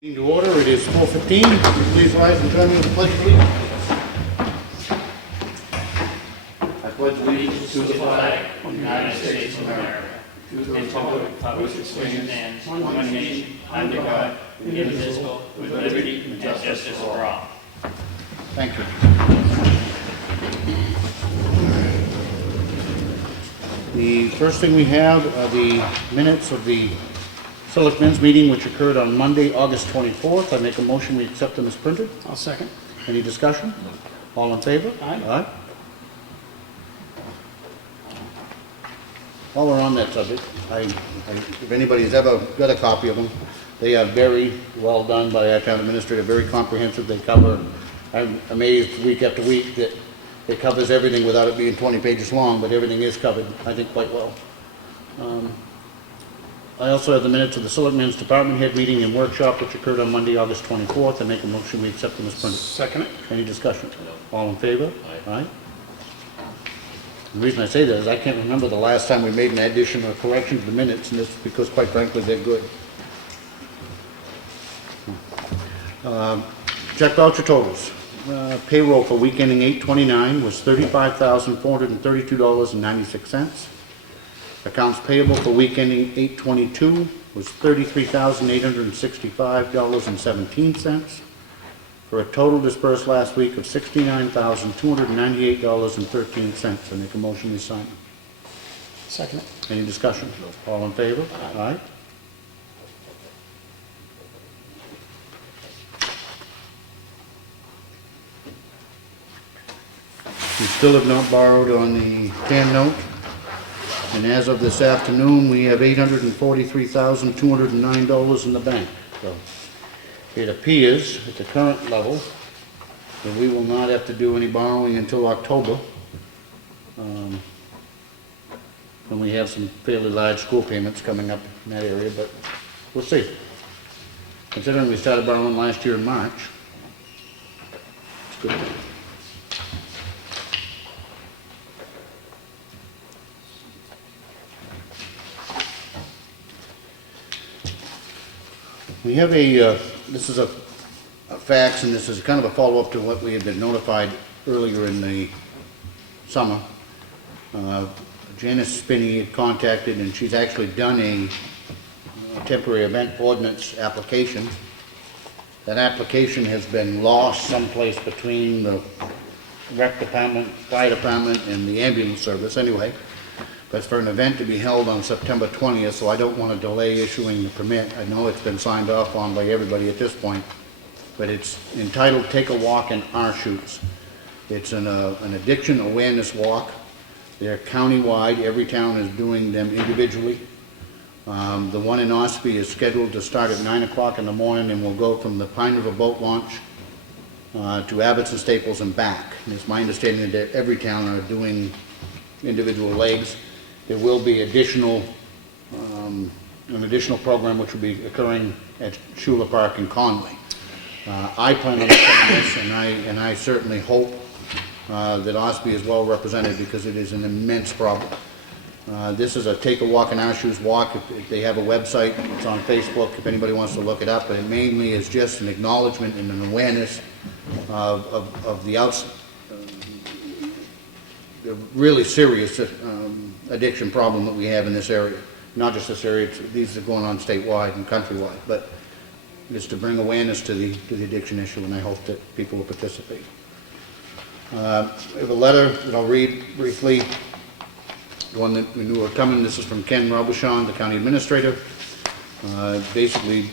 To order, it is 4:15. Please rise and join me in the pledge, please. I pledge allegiance to the flag of the United States of America, and to the republic for which it stands, one nation, under God, indivisible, with liberty and justice for all. Thank you. The first thing we have are the minutes of the Selectmen's meeting, which occurred on Monday, August 24th. I make a motion we accept them as printed. I'll second. Any discussion? All in favor? Aye. Aye. While we're on that subject, if anybody's ever got a copy of them, they are very well done by our town administrator, very comprehensive. They cover, I'm amazed week after week that it covers everything without it being 20 pages long, but everything is covered, I think, quite well. I also have the minutes of the Selectmen's Department Head Meeting and Workshop, which occurred on Monday, August 24th. I make a motion we accept them as printed. Second it. Any discussion? All in favor? Aye. The reason I say that is I can't remember the last time we made an addition or correction to the minutes, and it's because, quite frankly, they're good. Check voucher totals. Payroll for week ending 8/29 was $35,432.96. Accounts payable for week ending 8/22 was $33,865.17, for a total dispersed last week of $69,298.13. I make a motion we sign. Second it. Any discussion? All in favor? Aye. We still have not borrowed on the CAN note. And as of this afternoon, we have $843,209 in the bank. So it appears, at the current level, that we will not have to do any borrowing until October. And we have some fairly large school payments coming up in that area, but we'll see. Considering we started borrowing last year in March, it's good. We have this is a fax, and this is kind of a follow-up to what we had been notified earlier in the summer. Janice Spinney had contacted, and she's actually done a temporary event ordinance application. That application has been lost someplace between the rec department, fire department, and the ambulance service anyway. But it's for an event to be held on September 20th, so I don't want to delay issuing the permit. I know it's been signed off on by everybody at this point, but it's entitled Take a Walk in Our Shoes. It's an addiction awareness walk. They're countywide. Every town is doing them individually. The one in Ossipee is scheduled to start at 9 o'clock in the morning and will go from the Pine River Boat Launch to Abbott's and Staples and back. And it's my understanding that every town are doing individual legs. There will be an additional program which will be occurring at Schuler Park in Conway. I plan on attending this, and I certainly hope that Ossipee is well represented because it is an immense problem. This is a Take a Walk in Our Shoes walk. If they have a website, it's on Facebook if anybody wants to look it up, but it mainly is just an acknowledgement and an awareness of the really serious addiction problem that we have in this area. Not just this area, these are going on statewide and countrywide, but it's to bring awareness to the addiction issue, and I hope that people will participate. We have a letter that I'll read briefly, the one that we knew were coming. This is from Ken Robuchon, the county administrator. Basically,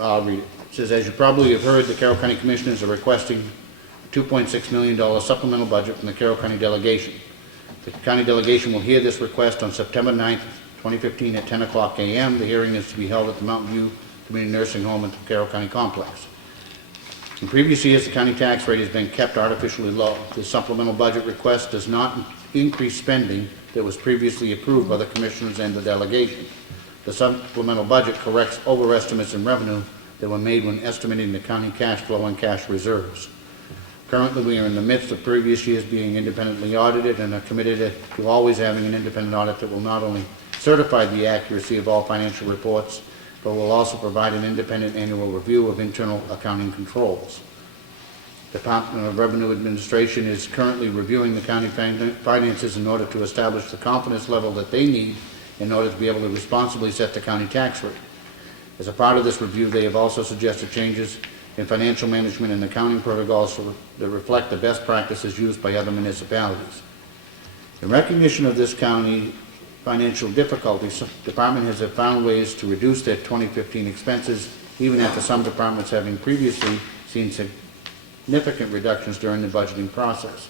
I'll read it. It says, as you probably have heard, the Carroll County Commissioners are requesting a $2.6 million supplemental budget from the Carroll County delegation. The county delegation will hear this request on September 9th, 2015 at 10 o'clock a.m. The hearing is to be held at the Mountain View Community Nursing Home at the Carroll County Complex. In previous years, the county tax rate has been kept artificially low. This supplemental budget request does not increase spending that was previously approved by the commissioners and the delegation. The supplemental budget corrects overestimates in revenue that were made when estimating the county cash flow and cash reserves. Currently, we are in the midst of previous years being independently audited and are committed to always having an independent audit that will not only certify the accuracy of all financial reports, but will also provide an independent annual review of internal accounting controls. Department of Revenue Administration is currently reviewing the county finances in order to establish the confidence level that they need in order to be able to responsibly set the county tax rate. As a part of this review, they have also suggested changes in financial management and accounting protocols that reflect the best practices used by other municipalities. In recognition of this county financial difficulties, department has found ways to reduce their 2015 expenses, even after some departments having previously seen significant reductions during the budgeting process.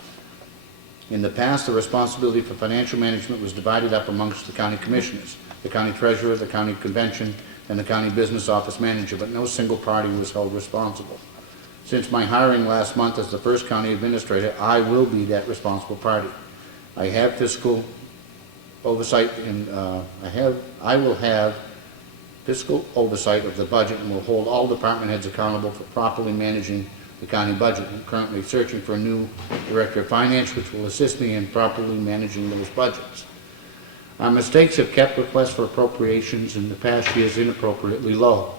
In the past, the responsibility for financial management was divided up amongst the county commissioners, the county treasurer, the county convention, and the county business office manager, but no single party was held responsible. Since my hiring last month as the first county administrator, I will be that responsible party. I have fiscal oversight and I will have fiscal oversight of the budget and will hold all department heads accountable for properly managing the county budget. I'm currently searching for a new director of finance which will assist me in properly managing those budgets. Our mistakes have kept requests for appropriations in the past years inappropriately low.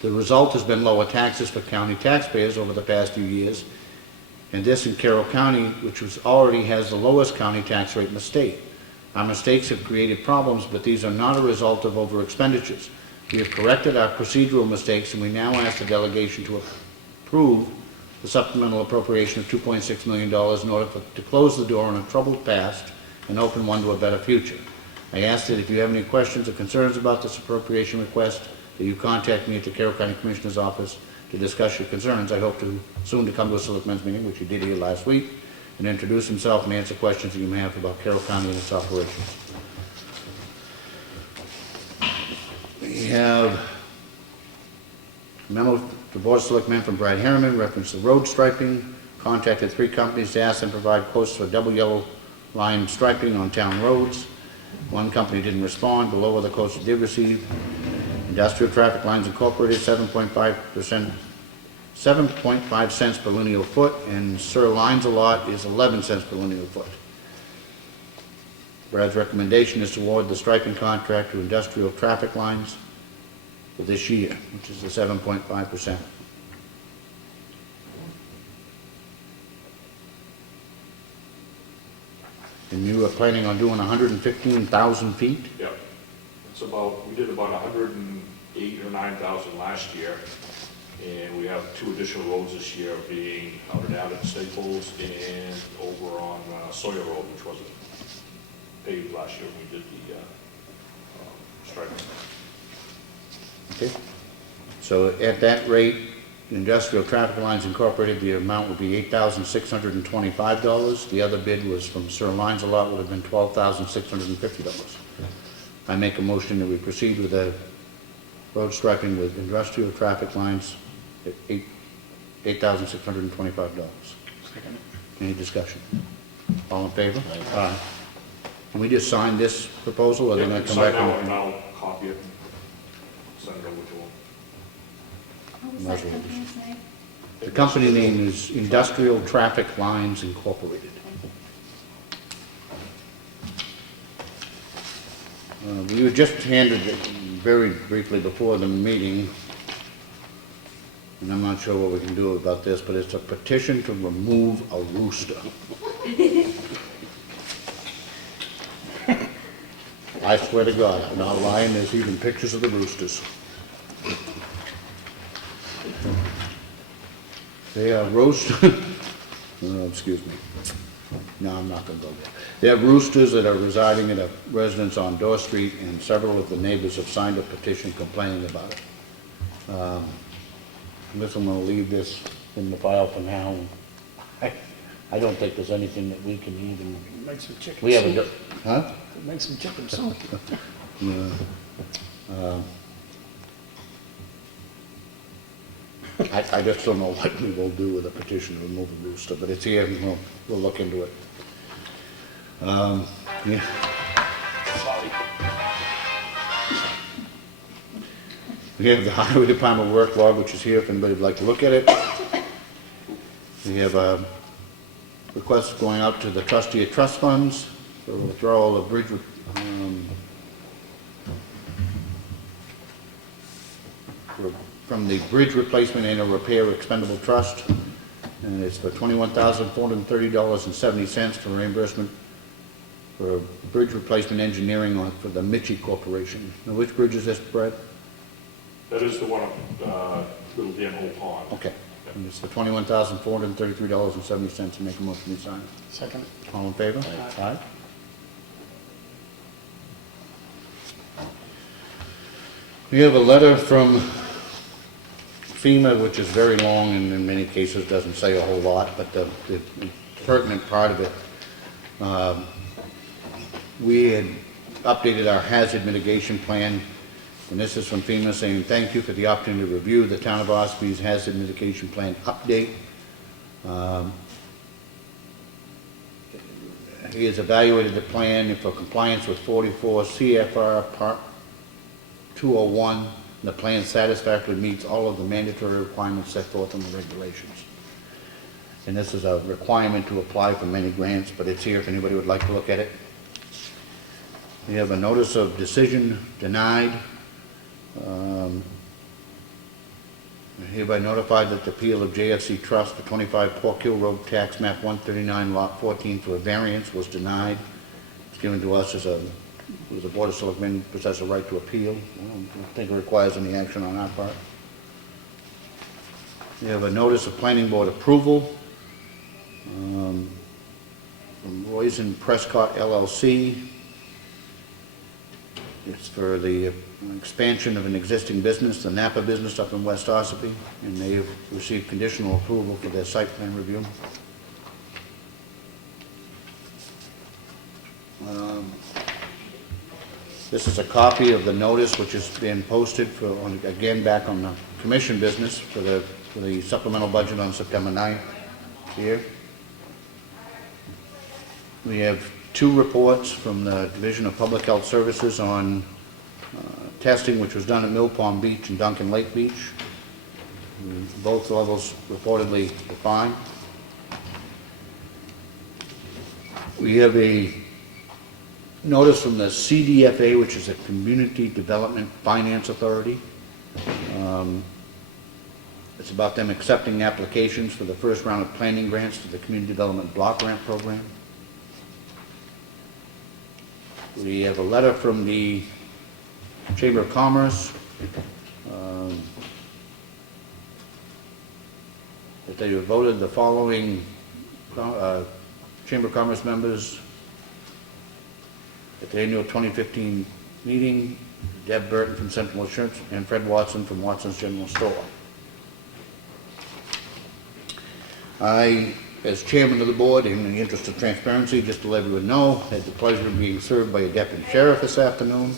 The result has been lower taxes for county taxpayers over the past few years, and this in Carroll County, which already has the lowest county tax rate in the state. Our mistakes have created problems, but these are not a result of over expenditures. We have corrected our procedural mistakes, and we now ask the delegation to approve the supplemental appropriation of $2.6 million in order to close the door on a troubled past and open one to a better future. I ask that if you have any questions or concerns about this appropriation request, that you contact me at the Carroll County Commissioner's Office to discuss your concerns. I hope soon to come to a selectmen's meeting, which you did here last week, and introduce himself and answer questions that you may have about Carroll County and its operations. We have a memo to the Board of Selectmen from Brad Harriman, reference to road striping, contacted 3 companies to ask them to provide quotes for double yellow line striping on town roads. 1 company didn't respond. Below are the quotes it did receive. Industrial Traffic Lines Incorporated, 7.5 cents per linear foot, and Sir Lines a Lot is 11 cents per linear foot. Brad's recommendation is to award the striping contract to Industrial Traffic Lines for this year, which is the 7.5%. And you are planning on doing 115,000 feet? Yeah, it's about, we did about 108 or 9,000 last year, and we have 2 additional roads this year, being out at Abbott Staples and over on Sawyer Road, which wasn't paved last year when we did the striping. Okay. So at that rate, Industrial Traffic Lines Incorporated, the amount would be $8,625. The other bid was from Sir Lines a Lot, would have been $12,650. I make a motion that we proceed with the road striping with Industrial Traffic Lines at $8,625. Any discussion? All in favor? Aye. Can we just sign this proposal, or they're going to come Sign back? that one, and I'll copy it, send it over to them. What was Might that as well company's name? The company name is Industrial Traffic Lines Incorporated. We were just handed it very briefly before the meeting, and I'm not sure what we can do about this, but it's a petition to remove a rooster. I swear to God, I'm not lying, there's even pictures of the roosters. They are excuse me. No, I'm not going to go there. They have roosters that are residing at a residence on Dorr Street, and several of the neighbors have signed a petition complaining about it. I guess I'm going to leave this in the file for now. I don't think there's anything that we can even. Make some chicken We haven't. soup. Huh? Make some chicken soup. Yeah. I just don't know what we will do with a petition to remove a rooster, but it's here, and we'll look into it. Yeah. Sorry. We have the Highway Department work log, which is here if anybody would like to look at it. We have a request going out to the trustee of trust funds for withdrawal of bridge from the Bridge Replacement and a Repair Expendable Trust, and it's for $21,430.70 for reimbursement for bridge replacement engineering for the Mitchie Corporation. Now, which bridge is this, Brad? That is the one up, Little Dan Hole Pond. Okay. And it's for $21,433.70. Make a motion to sign. Second. All in favor? Aye. We have a letter from FEMA, which is very long and in many cases doesn't say a whole lot, but the pertinent part of it, we had updated our hazard mitigation plan, and this is from FEMA saying, thank you for the opportunity to review the Town of Ossepee's hazard mitigation plan update. He has evaluated the plan for compliance with 44 CFR Part 201. The plan satisfactorily meets all of the mandatory requirements set forth in the regulations. And this is a requirement to apply for many grants, but it's here if anybody would like to look at it. We have a notice of decision denied. Hereby notified that the appeal of JFC Trust for 25 Pork Hill Road, tax map 139, lot 14 for a variance was denied. It's given to us as the Board of Selectmen possess a right to appeal. I don't think it requires any action on our part. We have a notice of planning board approval from Royce & Prescott LLC. It's for the expansion of an existing business, the Napa business up in West Ossipee, and they have received conditional approval for their site plan review. This is a copy of the notice which has been posted for, again, back on the commission business for the supplemental budget on September 9th here. We have 2 reports from the Division of Public Health Services on testing which was done at Mill Pond Beach and Duncan Lake Beach. Both levels reportedly fine. We have a notice from the CDFA, which is a Community Development Finance Authority. It's about them accepting applications for the first round of planning grants to the Community Development Block Grant Program. We have a letter from the Chamber of Commerce that they have voted the following Chamber of Commerce members at the annual 2015 meeting: Deb Burton from Central Insurance and Fred Watson from Watson's General Store. I, as chairman of the board, in the interest of transparency, just to let everyone know, had the pleasure of being served by a deputy sheriff this afternoon.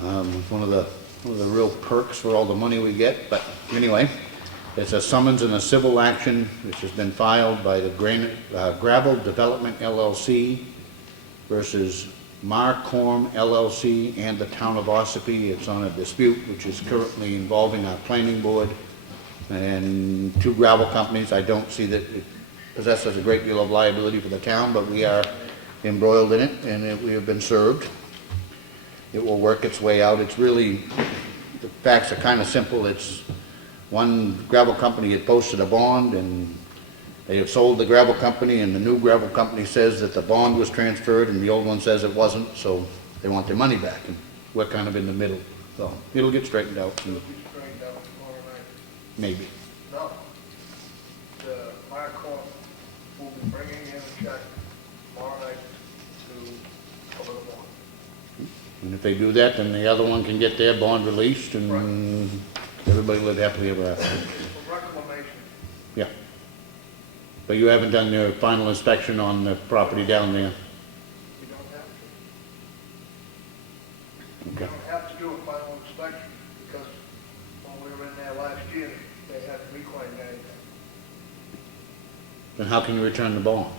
One of the real perks for all the money we get, but anyway, it's a summons and a civil action which has been filed by the Gravel Development LLC versus Marcorm LLC and the Town of Ossipee. It's on a dispute which is currently involving our planning board and 2 gravel companies. I don't see that it possesses a great deal of liability for the town, but we are embroiled in it, and we have been served. It will work its way out. It's really, the facts are kind of simple. It's one gravel company had posted a bond, and they have sold the gravel company, and the new gravel company says that the bond was transferred, and the old one says it wasn't, so they want their money back, and we're kind of in the middle. So it'll get straightened out. It'll be straightened out tomorrow night. Maybe. No. The Marcorp will be bringing in a check tomorrow night to cover the bond. And if they do that, then the other one can get their bond released, and everybody live happily ever after. For reclamation, Yeah. But you haven't done your final inspection on the property down there? we don't have to. We Okay. don't have to do a final inspection because when we were in there last year, they hadn't reclaimed anything. Then how can you return the bond?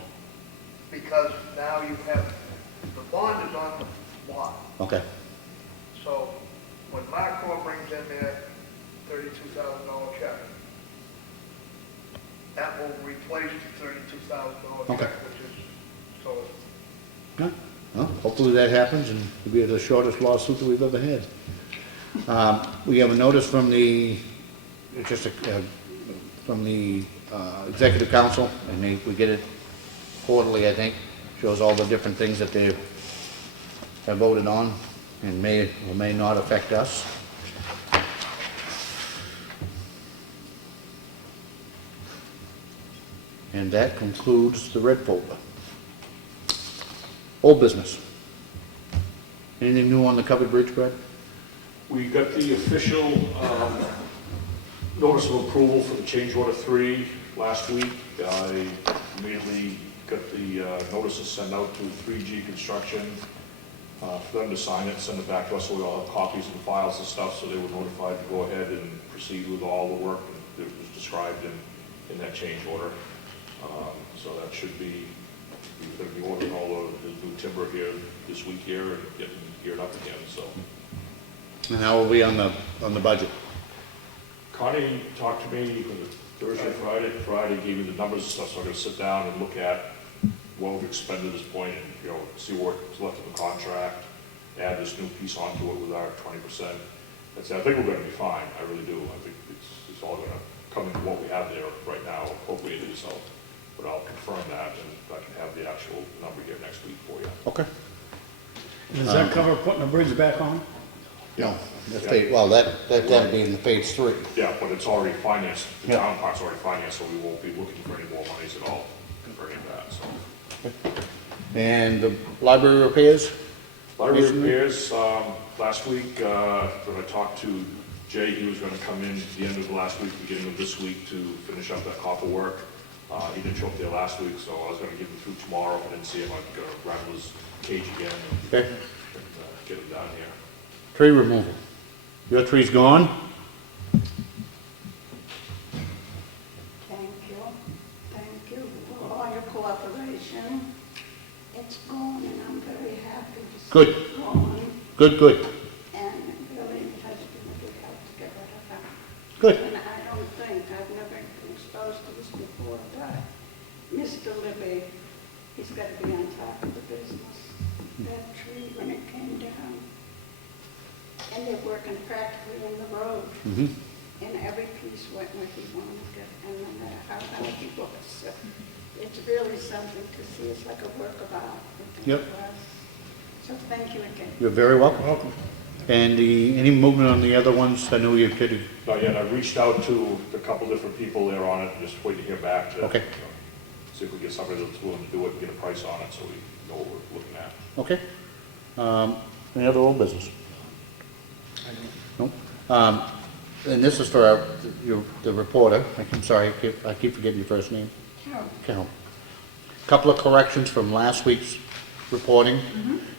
Because now you have, the bond is on the lot. Okay. So when Marcorp brings in their $32,000 check, that will replace the $32,000 Okay. check, which is, so, Yeah. Well, hopefully that happens, and it'll be the shortest lawsuit that we've ever had. We have a notice from the, it's just from the executive council, and we get it quarterly, I think. Shows all the different things that they have voted on and may or may not affect us. And that concludes the red folder. Old business. Anything new on the covered bridge, Brad? We got the official notice of approval for the change order 3 last week. I immediately got the notices sent out to 3G Construction for them to sign it, send it back to us, so we all have copies of the files and stuff, so they were notified to go ahead and proceed with all the work that was described in that change order. So that should be, we're going to be ordering all the new timber here this week here and getting geared up again, so. And how are we on the budget? Connie talked to me Thursday, Friday gave me the numbers and stuff, so I'm going to sit down and look at what we've expended at this point and, you know, see what's left in the contract, add this new piece onto it with our 20%. I think we're going to be fine, I really do. I think it's all going to come into what we have there right now, appropriated, so, but I'll confirm that and I can have the actual number here next week for you. Okay. Does that cover putting the bridge back on? No, that's well, that'd be in the phase 3. Yeah, but it's already financed, the Yeah. town part's already financed, so we won't be looking for any more monies at all for any of that, so. And the library repairs? Library repairs, last week, when I talked to Jay, he was gonna come in at the end of last week, beginning of this week, to finish up that copper work. He didn't show up there last week, so I was gonna get him through tomorrow. If I didn't see him, I'd go rattle his cage again Okay. and get him down here. Tree removal. Your tree's gone? Thank you for all your cooperation. It's gone and I'm very happy to see Good. it gone. Good. And really has been a good help to get rid of them. Good. And I don't think, I've never been exposed to this before, but Mr. Libby, he's got to be on top of the business. That tree, when it came down, and they're working practically in the road, Mm-hmm. and every piece went where he wanted it, and no matter how hard he was. So it's really something to see. It's like a work of art. I think Yep. it was. So thank you again. You're very welcome. Welcome. And any movement on the other ones? I know you did. Not yet, I reached out to a couple different people there on it, just waiting to hear back to, Okay. see if we get somebody that's willing to do it, and get a price on it, so we know what we're looking at. Okay. Any other old business? No. And this is for the reporter. I'm sorry, I keep forgetting your first name. Carol. Carol. Couple of corrections from last week's reporting.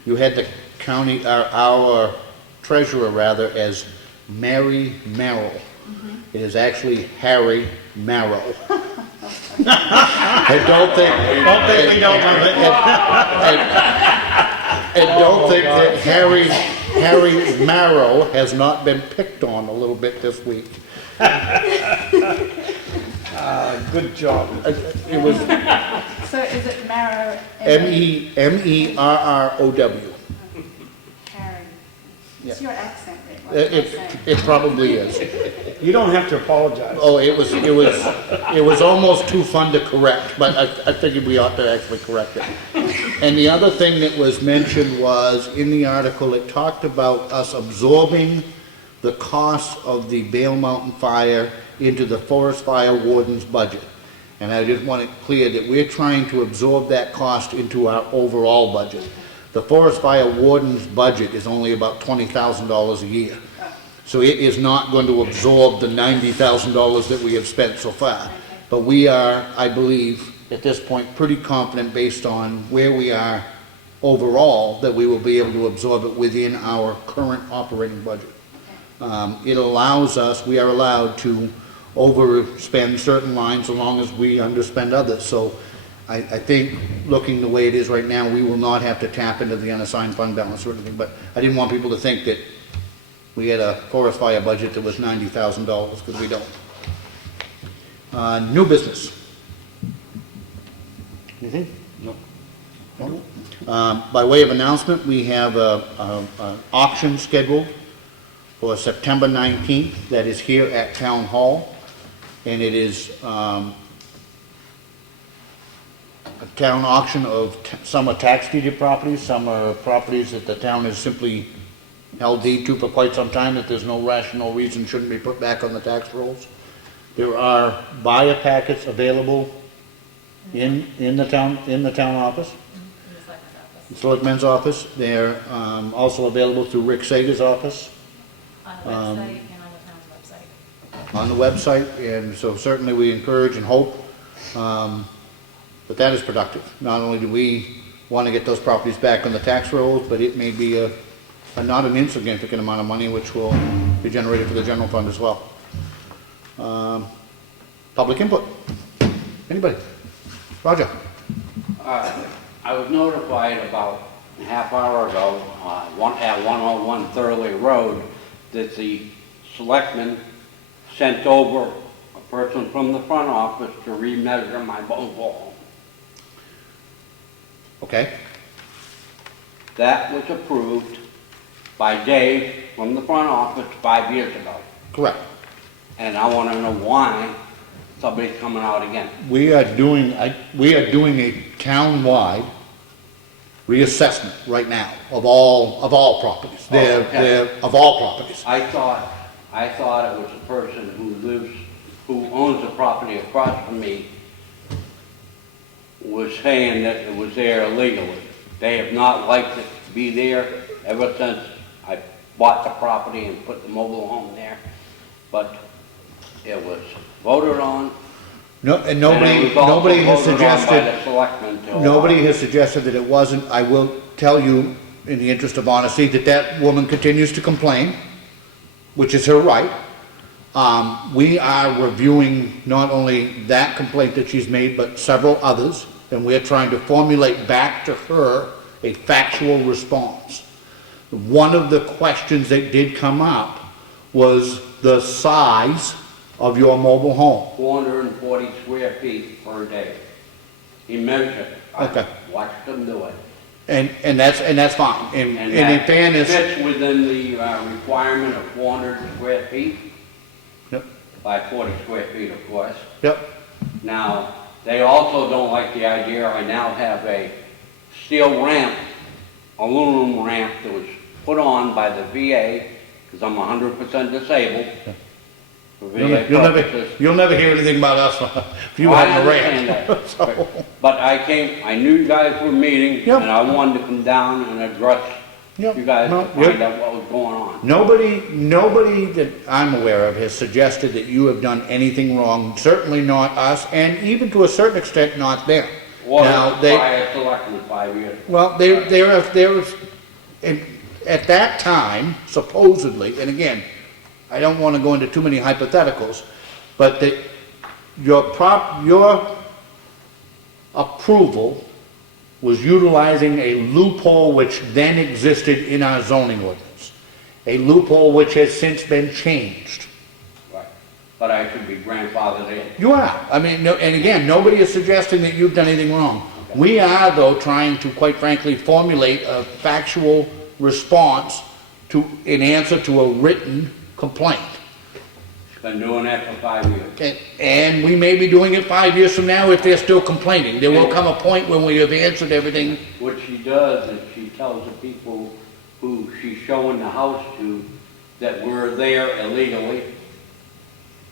You had the county, our treasurer rather, as Mary Merrill. It is actually Harry Merrill. I don't think we don't love it. And don't think that Harry Marrow has not been picked on a little bit this week. Good job. It was So is it Marrow? Merrow. Harry. Yeah. It's your accent. What am I saying? It probably is. You don't have to apologize. Oh, it was almost too fun to correct, but I figured we ought to actually correct it. And the other thing that was mentioned was, in the article, it talked about us absorbing the cost of the Bale Mountain fire into the Forest Fire Warden's budget. And I just want it clear that we're trying to absorb that cost into our overall budget. The Forest Fire Warden's budget is only about $20,000 a year. So it is not going to absorb the $90,000 that we have spent so far. But we are, I believe, at this point, pretty confident based on where we are overall, that we will be able to absorb it within our current operating budget. It allows us, we are allowed to overspend certain lines so long as we underspend others. So I think, looking the way it is right now, we will not have to tap into the unassigned fund balance or anything. But I didn't want people to think that we had a forest fire budget that was $90,000, because we don't. New business. Anything? No. By way of announcement, we have an auction scheduled for September 19th. That is here at Town Hall. And it is a town auction of, some are tax deeded properties, some are properties that the town has simply held deed to for quite some time, that there's no rational reason shouldn't be put back on the tax rolls. There are buyer packets available in the town office, the selectmen's office. They're also available through Rick Sager's office. On the website and on the town's website. On the website, and so certainly we encourage and hope that that is productive. Not only do we want to get those properties back on the tax rolls, but it may be a not an insignificant amount of money which will be generated for the general fund as well. Public input. Anybody? Roger? I was notified about a half hour ago at 101 Thurley Road that the selectmen sent over a person from the front office to remeasure my mobile home. Okay. That was approved by Dave from the front office 5 years ago. Correct. And I want to know why somebody's coming out again. We are doing a town-wide reassessment right now of all properties. They're of all properties. I thought it was a person who owns the property across from me was saying that it was there illegally. They have not liked it to be there ever since I bought the property and put the mobile home there. But it was voted on. No, and nobody has voted on by suggested. the selectmen to Nobody has suggested that it wasn't. I will tell you, in the interest of honesty, that woman continues to complain, which is her right. We are reviewing not only that complaint that she's made, but several others, and we're trying to formulate back to her a factual response. One of the questions that did come up was the size of your mobile home. 440 square feet per day. He measured it. Okay. I watched him do it. And that's fine. And in that fairness, fits within the requirement of 400 square feet yep, by 40 square feet, of course. yep, Now, they also don't like the idea I now have a steel ramp, aluminum ramp that was put on by the VA, because I'm 100% disabled. For VA purposes. you'll never hear anything about us if you I have a understand rant. that. So, But I knew you guys were meeting, Yep. and I wanted to come down and address Yep. you guys No, to find yep. out what was going on. Nobody that I'm aware of has suggested that you have done anything wrong, certainly not us, and even to a certain extent, not them. Or Now, by a selectman 5 years ago. Well, there was, at that time, supposedly, and again, I don't want to go into too many hypotheticals, but that your approval was utilizing a loophole which then existed in our zoning ordinance. A loophole which has since been changed. Right. But I should be grandfathered in. You are. I mean, no, and again, nobody is suggesting that you've done anything wrong. Okay. We are, though, trying to, quite frankly, formulate a factual response in answer to a written complaint. Been doing that for 5 years. And we may be doing it 5 years from now if they're still complaining. There will come a point when we have answered everything. What she does is she tells the people who she's showing the house to that we're there illegally,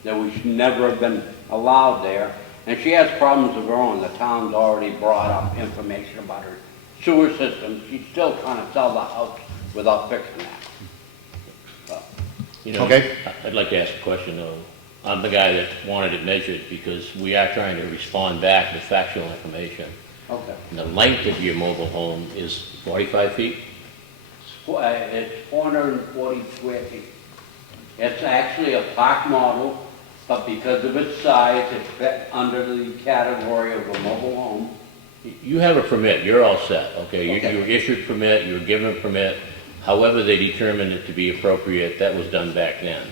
that we should never have been allowed there. And she has problems of her own. The town's already brought up information about her sewer system. She's still trying to sell the house without fixing that. You know, Okay. I'd like to ask a question though. I'm the guy that wanted it measured because we are trying to respond back with factual information. Okay. And the length of your mobile home is 45 feet? It's 440 square feet. It's actually a park model, but because of its size, it's fit under the category of a mobile home. You have a permit, you're all set, okay? Okay. You were issued permit, you were given a permit. However they determined it to be appropriate, that was done back then.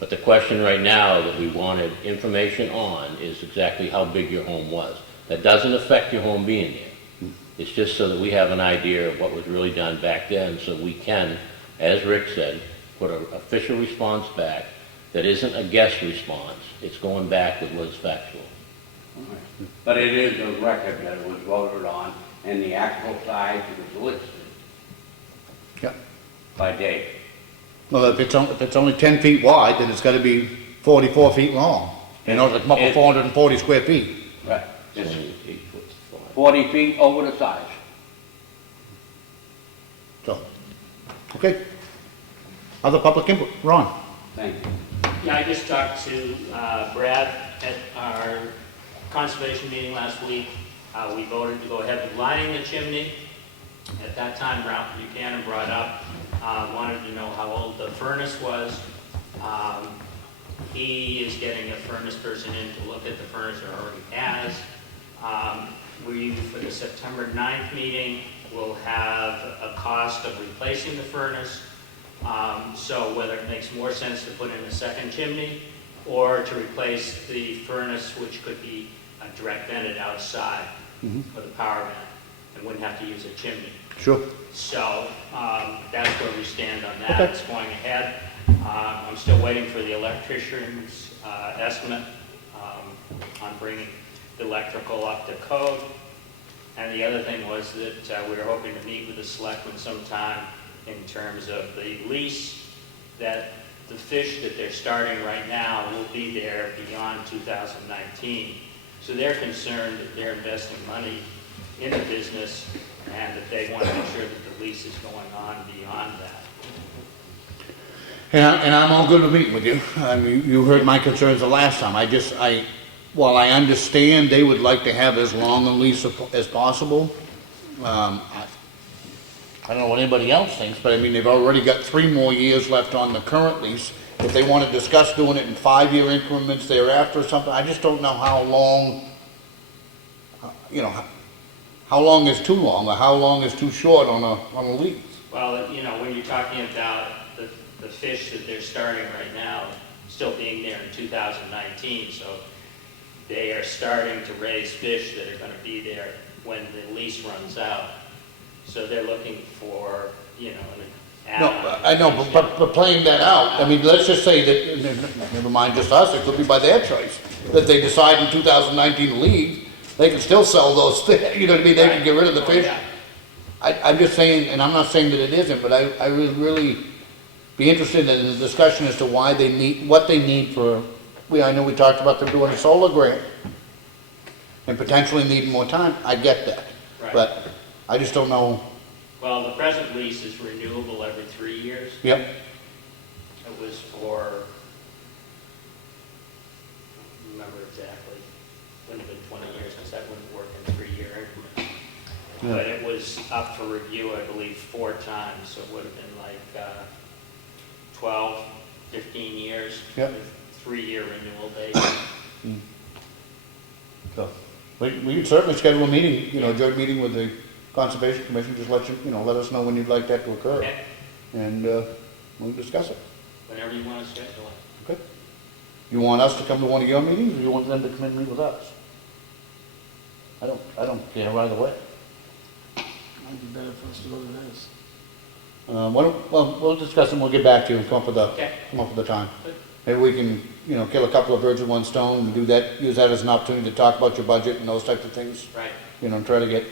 But the question right now that we wanted information on is exactly how big your home was. That doesn't affect your home being there. It's just so that we have an idea of what was really done back then, so we can, as Rick said, put an official response back that isn't a guest response. It's going back with what's factual. But it is a record that it was voted on, and the actual size was listed Yeah. by Dave. Well, if it's only 10 feet wide, then it's gotta be 44 feet long. In order to come up with 440 square feet. Right. It's It's only 8 foot wide. 40 feet over the size. So, okay. Other public input? Ron? Thank you. Yeah, I just talked to Brad at our conservation meeting last week. We voted to go ahead with lining the chimney. At that time, Ralph Buchanan brought up, wanted to know how old the furnace was. He is getting a furnace person in to look at the furnace, or already has. For the September 9th meeting, we'll have a cost of replacing the furnace. So whether it makes more sense to put in a second chimney or to replace the furnace, which could be direct vented outside for the power vent, and wouldn't have to use a chimney. Sure. So that's where we stand on that. Okay. It's going ahead. I'm still waiting for the electrician's estimate on bringing the electrical up to code. And the other thing was that we were hoping to meet with the selectmen sometime in terms of the lease, that the fish that they're starting right now will be there beyond 2019. So they're concerned that they're investing money in the business and that they want to make sure that the lease is going on beyond that. And I'm all good with meeting with you. I mean, you heard my concerns the last time. While I understand they would like to have as long a lease as possible, I don't know what anybody else thinks, but I mean, they've already got 3 more years left on the current lease. If they want to discuss doing it in 5-year increments thereafter or something, I just don't know how long, how long is too long or how long is too short on a lease. Well, when you're talking about the fish that they're starting right now, still being there in 2019, so they are starting to raise fish that are going to be there when the lease runs out. So they're looking for, an No, add-on. I know, but playing that out, I mean, let's just say that, never mind just us, it could be by their choice, that they decide in 2019 to leave, they can still sell those fish, you know what I mean, they can get rid of the Oh, fish. yeah. I'm just saying, and I'm not saying that it isn't, but I would really be interested in the discussion as to why they need, what they need for, I know we talked about them doing a solar grant and potentially needing more time, I get that. Right. But I just don't know, Well, the present lease is renewable every 3 years. yep, It was for, I don't remember exactly, wouldn't have been 20 years because that wouldn't work in 3-year increments. Yeah. But it was up for review, I believe, 4 times, so it would have been like 12, 15 years. Yep. With 3-year renewal date. so, we could certainly schedule a meeting, a joint meeting with the Conservation Commission, just let us know when you'd like that to occur. Okay, And we'll discuss it. whenever you want to schedule it. Okay? You want us to come to one of your meetings, or you want them to come and meet with us? I don't care either way. Might be better for us to go to this. We'll discuss and we'll get back to you and come up with Okay. the time. Good. Maybe we can, kill a couple of birds with one stone and do that, use that as an opportunity to talk about your budget and those types of things. Right. And try to get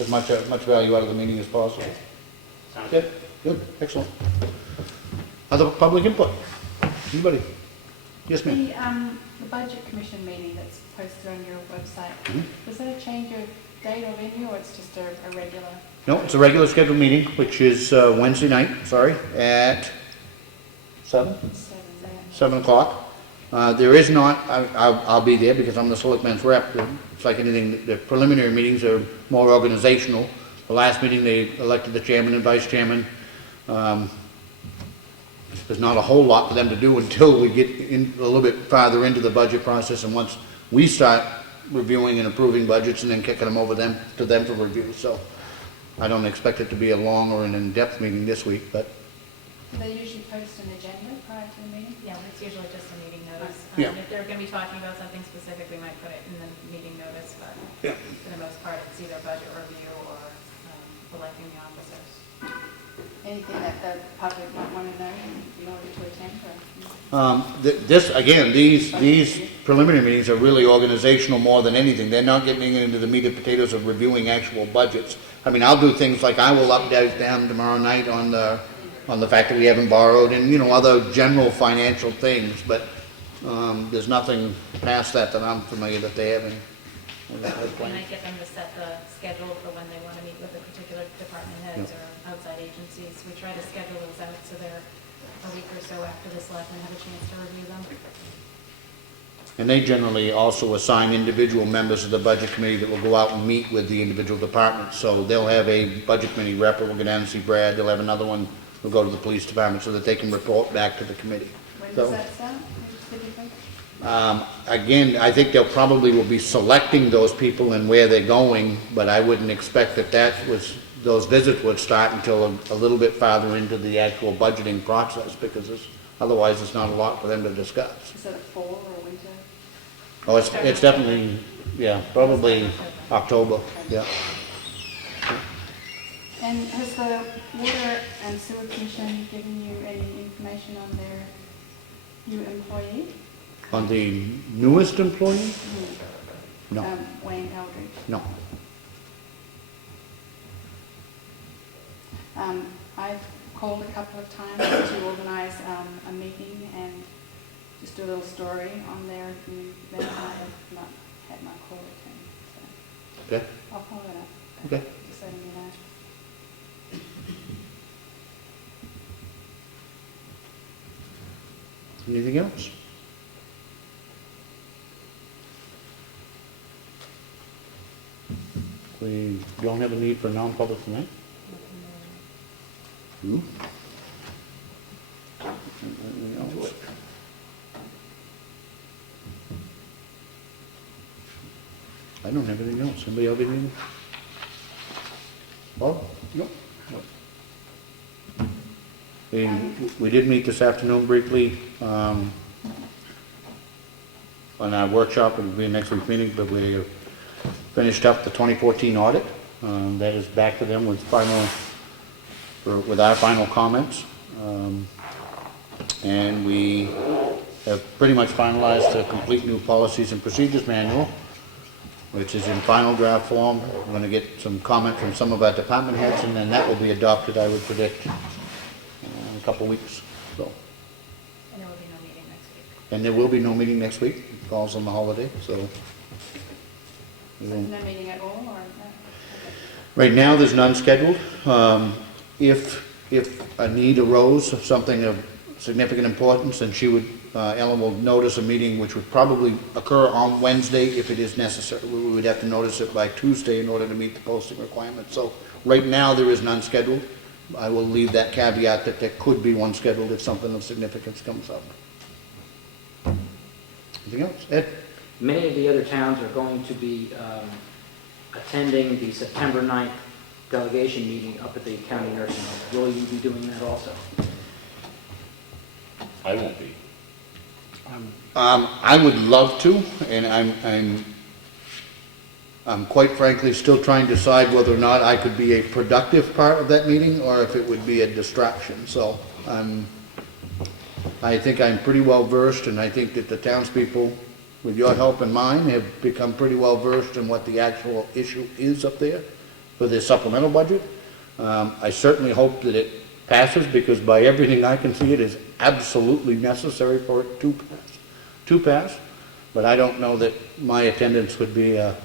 as much value out of the meeting as possible. Sounds Good, good, excellent. Other public input? Anybody? Yes, ma'am. The budget commission meeting that's posted on your website, Mhm. was that a change of date or venue, or it's just a regular? No, it's a regular scheduled meeting, which is Wednesday night, at 7? 7 o'clock. There is not, I'll be there because I'm the selectman's rep. It's like anything, the preliminary meetings are more organizational. The last meeting, they elected the chairman and vice chairman. There's not a whole lot for them to do until we get in a little bit farther into the budget process, and once we start reviewing and approving budgets and then kicking them over to them for review. So I don't expect it to be a long or an in-depth meeting this week, but Do they usually post an agenda prior to the meeting? Yeah, it's usually just a meeting notice. Yeah. If they're going to be talking about something specific, we might put it in the meeting notice, but Yeah. for the most part, it's either budget review or electing the officers. Anything that the public might want to know in order to attend? These preliminary meetings are really organizational more than anything. They're not getting into the meat and potatoes of reviewing actual budgets. I mean, I'll do things like I will update them tomorrow night on the fact that we haven't borrowed and, other general financial things, but there's nothing past that I'm familiar that they haven't. We might get them to set the schedule for when they want to meet with the particular department heads or outside agencies. We try to schedule those out so they're a week or so after the selectmen have a chance to review them. And they generally also assign individual members of the budget committee that will go out and meet with the individual departments. So they'll have a budget committee rep, we'll go down and see Brad, they'll have another one, who'll go to the police department so that they can report back to the committee. When does that start? Typically? Again, I think they'll probably will be selecting those people and where they're going, but I wouldn't expect that those visits would start until a little bit farther into the actual budgeting process, because otherwise it's not a lot for them to discuss. Is it a fall or a winter? Oh, it's definitely, probably October, yeah. And has the Water and Sewer Commission given you any information on their new employee? On the newest employee? No, Wayne Eldridge. no. I've called a couple of times to organise a meeting and just do a little story on their new event. I have not had my call returned, so Okay, I'll follow it up. okay. Just letting you know. Anything else? We don't have a need for non-public tonight? Ooh. Anything else? I don't have anything else. Anybody have anything? Bob? Nope. We did meet this afternoon briefly on our workshop. It'll be next week's meeting, but we finished up the 2014 audit. That is back to them with our final comments. And we have pretty much finalized a complete new policies and procedures manual, which is in final draft form. I'm going to get some comment from some of our department heads, and then that will be adopted, I would predict, in a couple weeks. So, And there will be no meeting next week. and there will be no meeting next week. It falls on the holiday, so. we So won't- no meeting at all, or? Okay. Right now, there's none scheduled. If a need arose of something of significant importance, then Ellen will notice a meeting which would probably occur on Wednesday if it is necessary. We would have to notice it by Tuesday in order to meet the posting requirements. So right now, there is none scheduled. I will leave that caveat that there could be one scheduled if something of significance comes up. Anything else? Ed? Many of the other towns are going to be attending the September 9th delegation meeting up at the county nursing home. Will you be doing that also? I won't be. I would love to, and I'm quite frankly still trying to decide whether or not I could be a productive part of that meeting or if it would be a distraction. So I think I'm pretty well versed, and I think that the townspeople, with your help and mine, have become pretty well versed in what the actual issue is up there for the supplemental budget. I certainly hope that it passes, because by everything I can see, it is absolutely necessary for it to pass. But I don't know that my attendance would be a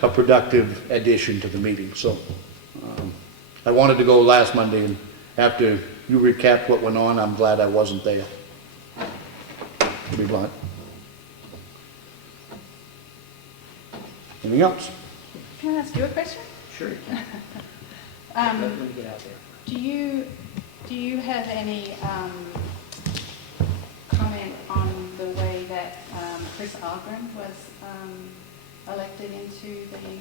productive addition to the meeting. So I wanted to go last Monday, and after you recapped what went on, I'm glad I wasn't there. To be blunt. Anything else? Can I ask you a question? Sure. Let me get out there. Do you have any comment on the way that Chris Algren was elected into the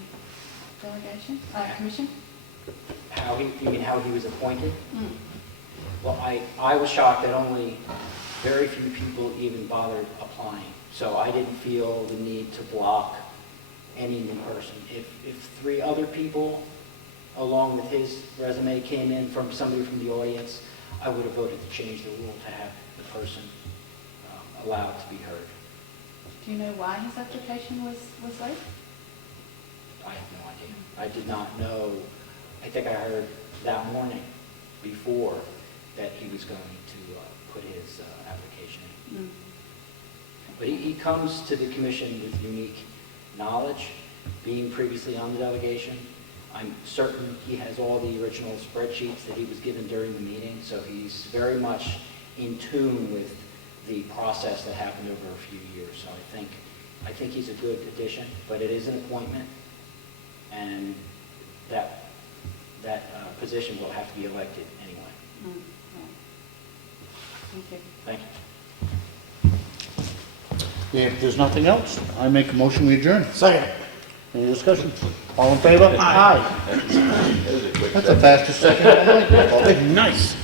delegation, commission? You mean how he was appointed? Mm. Well, I was shocked that only very few people even bothered applying. So I didn't feel the need to block any new person. If 3 other people along with his resume came in from somebody from the audience, I would have voted to change the rule to have the person allowed to be heard. Do you know why his application was late? I have no idea. I did not know. I think I heard that morning before that he was going to put his application in. Mm. But he comes to the commission with unique knowledge, being previously on the delegation. I'm certain he has all the original spreadsheets that he was given during the meeting, so he's very much in tune with the process that happened over a few years. So I think he's a good addition, but it is an appointment, and that position will have to be elected anyway. Mm. Yeah. Thank you. Thank you. If there's nothing else, I make a motion, we adjourn. Second. Any discussion? All in favor? Aye. That's the fastest second of the night. Nice.